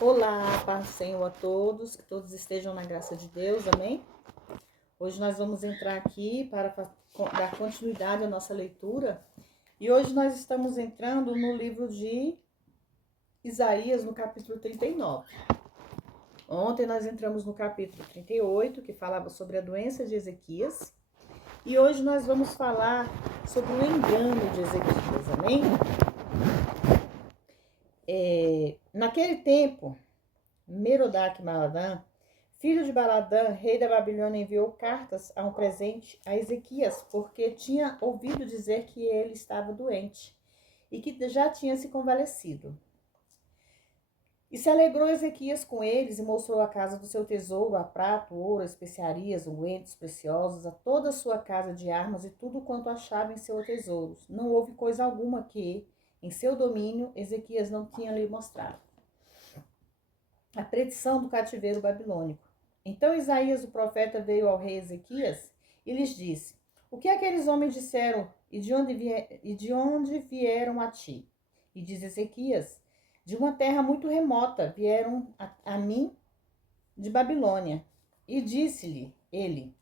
Olá, paz do Senhor a todos, que todos estejam na graça de Deus, amém? Hoje nós vamos entrar aqui para dar continuidade à nossa leitura e hoje nós estamos entrando no livro de Isaías, no capítulo 39. Ontem nós entramos no capítulo 38, que falava sobre a doença de Ezequias, e hoje nós vamos falar sobre o engano de Ezequias, amém? Naquele tempo, Merodach-Baladã, filho de Baladã, rei da Babilônia, enviou cartas a um presente a Ezequias, porque tinha ouvido dizer que ele estava doente e que já tinha se convalescido. E se alegrou Ezequias com eles e mostrou a casa do seu tesouro, a prata, ouro, especiarias, ungüentos preciosos, a toda a sua casa de armas e tudo quanto achava em seu tesouro. Não houve coisa alguma que, em seu domínio, Ezequias não tinha lhe mostrado. A predição do cativeiro babilônico. Então Isaías, o profeta, veio ao rei Ezequias e lhes disse: O que aqueles homens disseram e de onde vieram a ti? E diz Ezequias: De uma terra muito remota vieram a mim de Babilônia. E disse-lhe ele: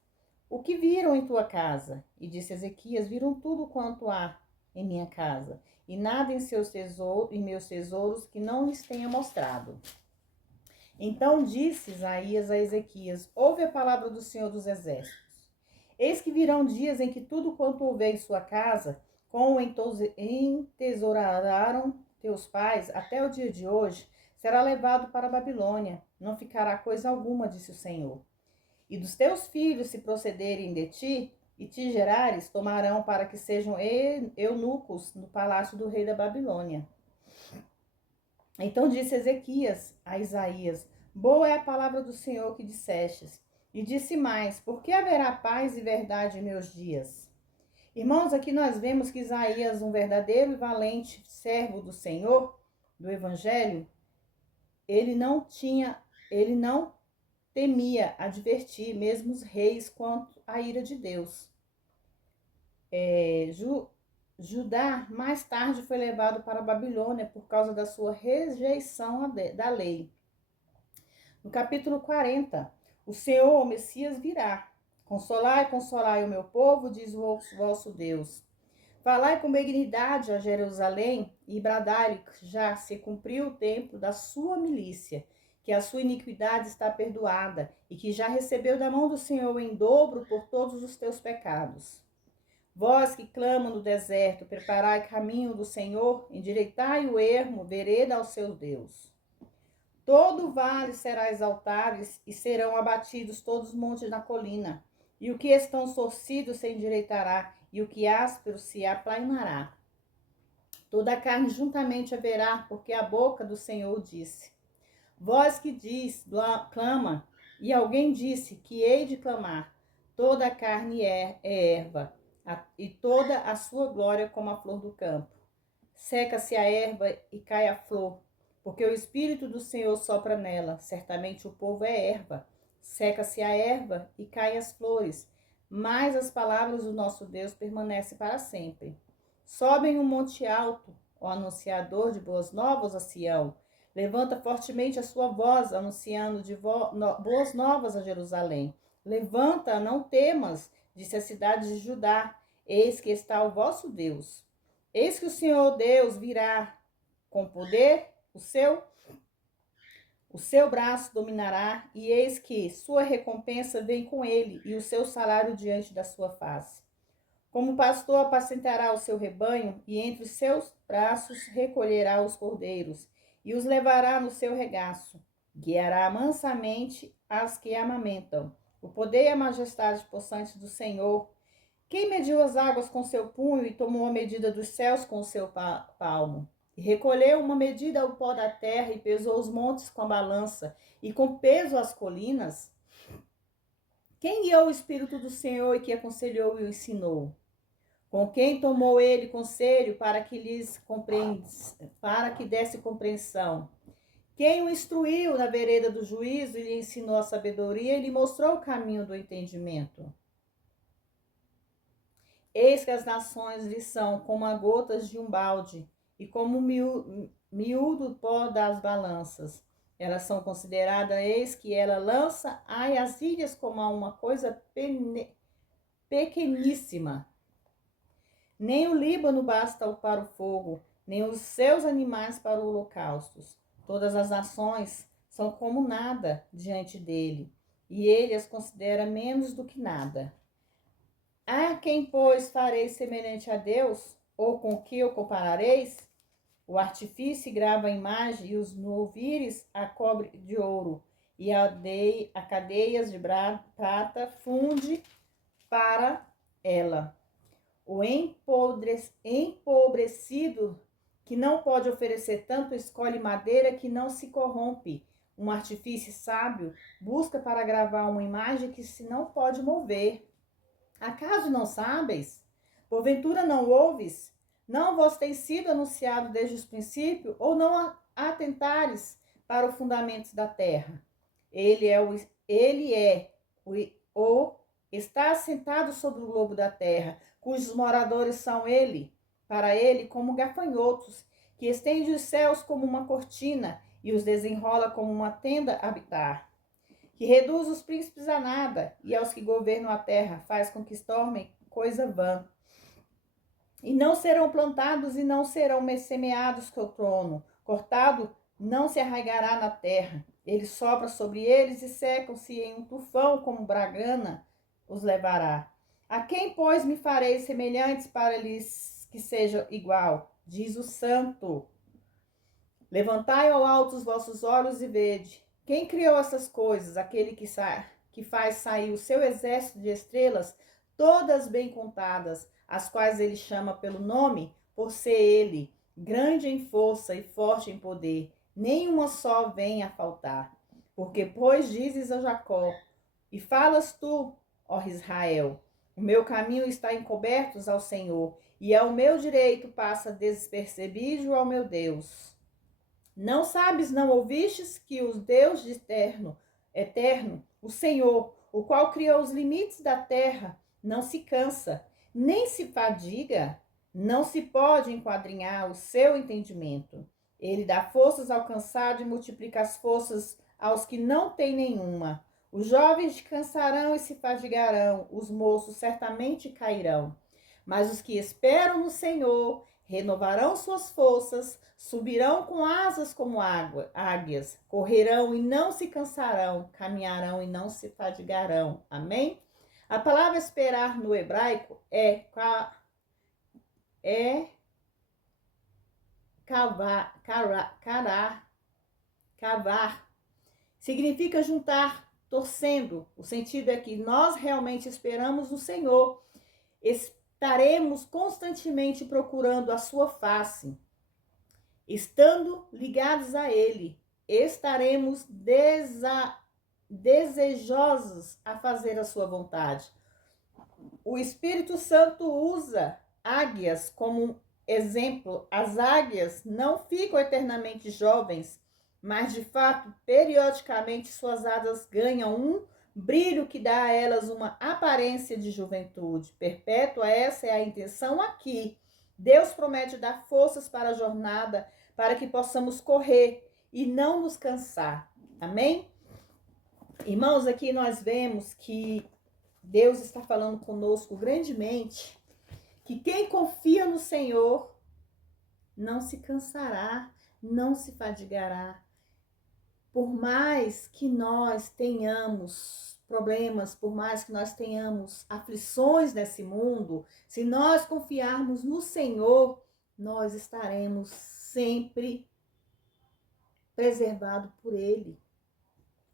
O que viram em tua casa? E disse Ezequias: Viram tudo quanto há em minha casa, e nada em meus tesouros que não lhes tenha mostrado. Então disse Isaías a Ezequias: Ouve a palavra do Senhor dos Exércitos. Eis que virão dias em que tudo quanto houver em sua casa, como entesouraram teus pais até o dia de hoje, será levado para a Babilônia. Não ficará coisa alguma, disse o Senhor. E dos teus filhos, se procederem de ti e te gerares, tomarão para que sejam eunucos no palácio do rei da Babilônia. Então disse Ezequias a Isaías: Boa é a palavra do Senhor que dissestes. E disse mais: Por que haverá paz e verdade em meus dias? Irmãos, aqui nós vemos que Isaías, um verdadeiro e valente servo do Senhor, do Evangelho, ele não temia advertir mesmo os reis quanto à ira de Deus. Judá mais tarde foi levado para a Babilônia por causa da sua rejeição da lei. No capítulo 40, o Senhor, o Messias, virá. Consolai, consolai o meu povo, diz o vosso Deus. Falai com benignidade a Jerusalém e bradai-lhe que já se cumpriu o tempo da sua milícia, que a sua iniquidade está perdoada e que já recebeu da mão do Senhor em dobro por todos os teus pecados. Vós que clamam no deserto, preparai caminho do Senhor, endireitai o ermo, vereda ao seu Deus. Todo vale será exaltado e serão abatidos todos os montes na colina. E o que estão torcidos se endireitará, e o que áspero se aplanará. Toda a carne juntamente haverá, porque a boca do Senhor disse. Voz que diz, clama, e alguém disse que hei de clamar. Toda a carne é erva, e toda a sua glória como a flor do campo. Seca-se a erva e cai a flor, porque o Espírito do Senhor sopra nela. Certamente o povo é erva. Seca-se a erva e caem as flores, mas as palavras do nosso Deus permanecem para sempre. Sobe em um monte alto, ó anunciador de boas novas a Sião. Levanta fortemente a sua voz, anunciando boas novas a Jerusalém. Levanta, não temas, disse a cidade de Judá. Eis que está o vosso Deus. Eis que o Senhor Deus virá com poder, o seu braço dominará, e eis que sua recompensa vem com ele, e o seu salário diante da sua face. Como o pastor apacentará o seu rebanho, e entre os seus braços recolherá os cordeiros, e os levará no seu regaço. Guiará mansamente as que amamentam. O poder e a majestade possantes do Senhor. Quem mediu as águas com seu punho e tomou a medida dos céus com o seu palmo? E recolheu uma medida ao pó da terra e pesou os montes com a balança e com peso as colinas? Quem guiou o Espírito do Senhor e que aconselhou e o ensinou? Com quem tomou ele conselho para que desse compreensão? Quem o instruiu na vereda do juízo e lhe ensinou a sabedoria e lhe mostrou o caminho do entendimento? Eis que as nações lhe são como as gotas de um balde e como o miúdo pó das balanças. Elas são consideradas, eis que ela lança as ilhas como a uma coisa pequeníssima. Nem o Líbano basta para o fogo, nem os seus animais para o holocausto. Todas as nações são como nada diante dele, e ele as considera menos do que nada. A quem, pois, fareis semelhante a Deus? Ou com que o comparareis? O artifício grava a imagem, e os novilhos a cobre de ouro, e a cadeias de prata funde para ela. O empobrecido, que não pode oferecer tanto, escolhe madeira que não se corrompe. Um artifício sábio busca para gravar uma imagem que se não pode mover. Acaso não sabes? Porventura não ouves? Não vos tem sido anunciado desde os princípios? Ou não atentares para os fundamentos da terra? Ele está assentado sobre o globo da terra, cujos moradores são para ele como gafanhotos, que estende os céus como uma cortina e os desenrola como uma tenda a habitar, que reduz os príncipes a nada e aos que governam a terra faz com que stormem coisa vã. E não serão plantados e não serão semeados com o trono, cortado não se arraigará na terra. Ele sopra sobre eles e secam-se em um tufão, como bragana os levará. A quem, pois, me farei semelhantes para lhes que seja igual? Diz o santo. Levantai ao alto os vossos olhos e vede. Quem criou essas coisas? Aquele que faz sair o seu exército de estrelas, todas bem contadas, as quais ele chama pelo nome, por ser ele grande em força e forte em poder. Nenhuma só vem a faltar. Porque, pois, dizes a Jacó, e falas tu, ó Israel, o meu caminho está encoberto ao Senhor, e ao meu direito passa despercebido ao meu Deus. Não sabes, não ouvistes que o Deus de eterno, o Senhor, o qual criou os limites da terra, não se cansa, nem se fadiga, não se pode enquadrinhar o seu entendimento. Ele dá forças ao cansado e multiplica as forças aos que não têm nenhuma. Os jovens cansarão e se fadigarão, os moços certamente cairão. Mas os que esperam no Senhor renovarão suas forças, subirão com asas como águias, correrão e não se cansarão, caminharão e não se fadigarão. Amém? A palavra esperar no hebraico é cavar. Significa juntar, torcendo. O sentido é que nós realmente esperamos no Senhor. Estaremos constantemente procurando a sua face. Estando ligados a Ele, estaremos desejosos a fazer a sua vontade. O Espírito Santo usa águias como exemplo. As águias não ficam eternamente jovens, mas de fato, periodicamente suas asas ganham um brilho que dá a elas uma aparência de juventude perpétua. Essa é a intenção aqui. Deus promete dar forças para a jornada, para que possamos correr e não nos cansar. Amém? Irmãos, aqui nós vemos que Deus está falando conosco grandemente, que quem confia no Senhor não se cansará, não se fadigará. Por mais que nós tenhamos problemas, por mais que nós tenhamos aflições nesse mundo, se nós confiarmos no Senhor, nós estaremos sempre preservados por Ele.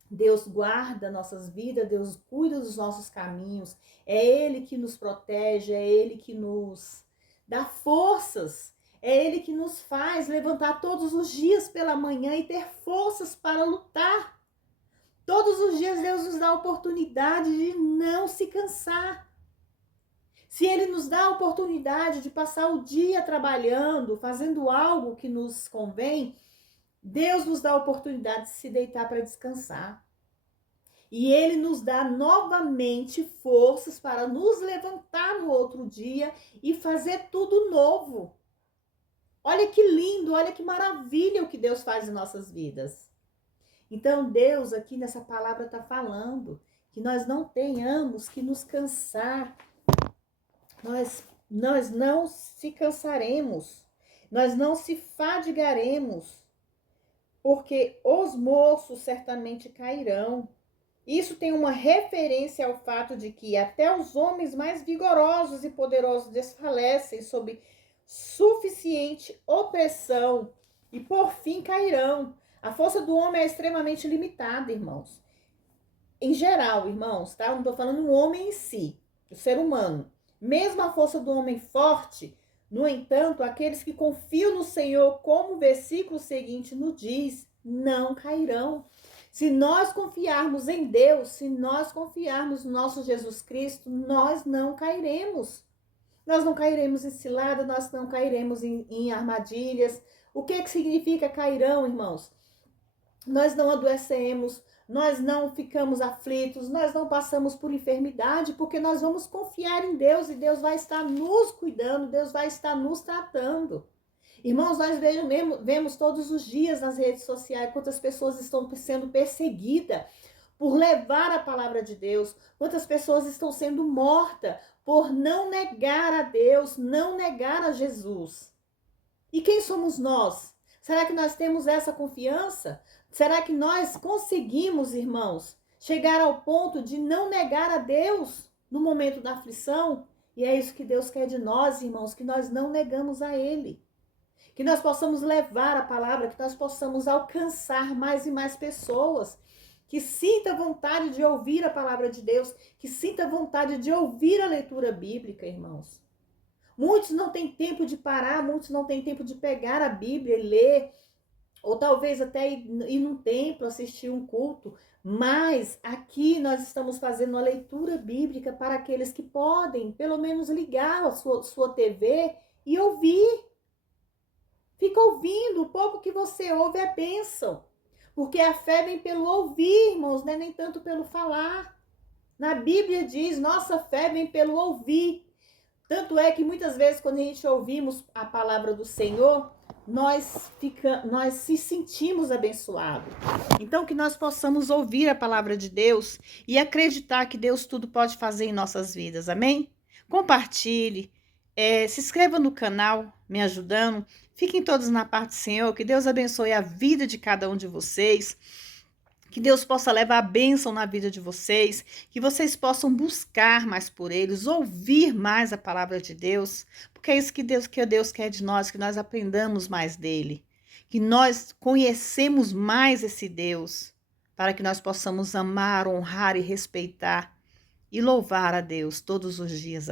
Deus guarda nossas vidas, Deus cuida dos nossos caminhos, é Ele que nos protege, é Ele que nos dá forças, é Ele que nos faz levantar todos os dias pela manhã e ter forças para lutar. Todos os dias Deus nos dá a oportunidade de não se cansar. Se Ele nos dá a oportunidade de passar o dia trabalhando, fazendo algo que nos convém, Deus nos dá a oportunidade de se deitar para descansar. E Ele nos dá novamente forças para nos levantar no outro dia e fazer tudo novo. Olha que lindo, olha que maravilha o que Deus faz em nossas vidas. Então, Deus aqui nessa palavra está falando que nós não tenhamos que nos cansar, nós não se cansaremos, nós não se fadigaremos, porque os moços certamente cairão. Isso tem uma referência ao fato de que até os homens mais vigorosos e poderosos desfalecem sob suficiente opressão e por fim cairão. A força do homem é extremamente limitada, irmãos. Em geral, irmãos, tá? Eu não estou falando o homem em si, o ser humano. Mesmo a força do homem forte, no entanto, aqueles que confiam no Senhor, como o versículo seguinte nos diz, não cairão. Se nós confiarmos em Deus, se nós confiarmos no nosso Jesus Cristo, nós não cairemos. Nós não cairemos em cilada, nós não cairemos em armadilhas. O que significa cairão, irmãos? Nós não adoecemos, nós não ficamos aflitos, nós não passamos por enfermidade, porque nós vamos confiar em Deus e Deus vai estar nos cuidando, Deus vai estar nos tratando. Irmãos, nós vemos todos os dias nas redes sociais quantas pessoas estão sendo perseguidas por levar a palavra de Deus, quantas pessoas estão sendo mortas por não negar a Deus, não negar a Jesus. E quem somos nós? Será que nós temos essa confiança? Será que nós conseguimos, irmãos, chegar ao ponto de não negar a Deus no momento da aflição? E é isso que Deus quer de nós, irmãos, que nós não negamos a Ele. Que nós possamos levar a palavra, que nós possamos alcançar mais e mais pessoas, que sinta vontade de ouvir a palavra de Deus, que sinta vontade de ouvir a leitura bíblica, irmãos. Muitos não têm tempo de parar, muitos não têm tempo de pegar a Bíblia e ler, ou talvez até ir num templo, assistir um culto, mas aqui nós estamos fazendo uma leitura bíblica para aqueles que podem, pelo menos ligar a sua TV e ouvir. Fica ouvindo, o pouco que você ouve é bênção. Porque a fé vem pelo ouvir, irmãos, não é nem tanto pelo falar. Na Bíblia diz, nossa fé vem pelo ouvir. Tanto é que muitas vezes quando a gente ouvimos a palavra do Senhor, nós se sentimos abençoados. Então que nós possamos ouvir a palavra de Deus e acreditar que Deus tudo pode fazer em nossas vidas, amém? Compartilhe, se inscreva no canal, me ajudando. Fiquem todos na paz do Senhor, que Deus abençoe a vida de cada um de vocês, que Deus possa levar a bênção na vida de vocês, que vocês possam buscar mais por eles, ouvir mais a palavra de Deus, porque é isso que Deus quer de nós, que nós aprendamos mais dele, que nós conhecemos mais esse Deus, para que nós possamos amar, honrar e respeitar e louvar a Deus todos os dias.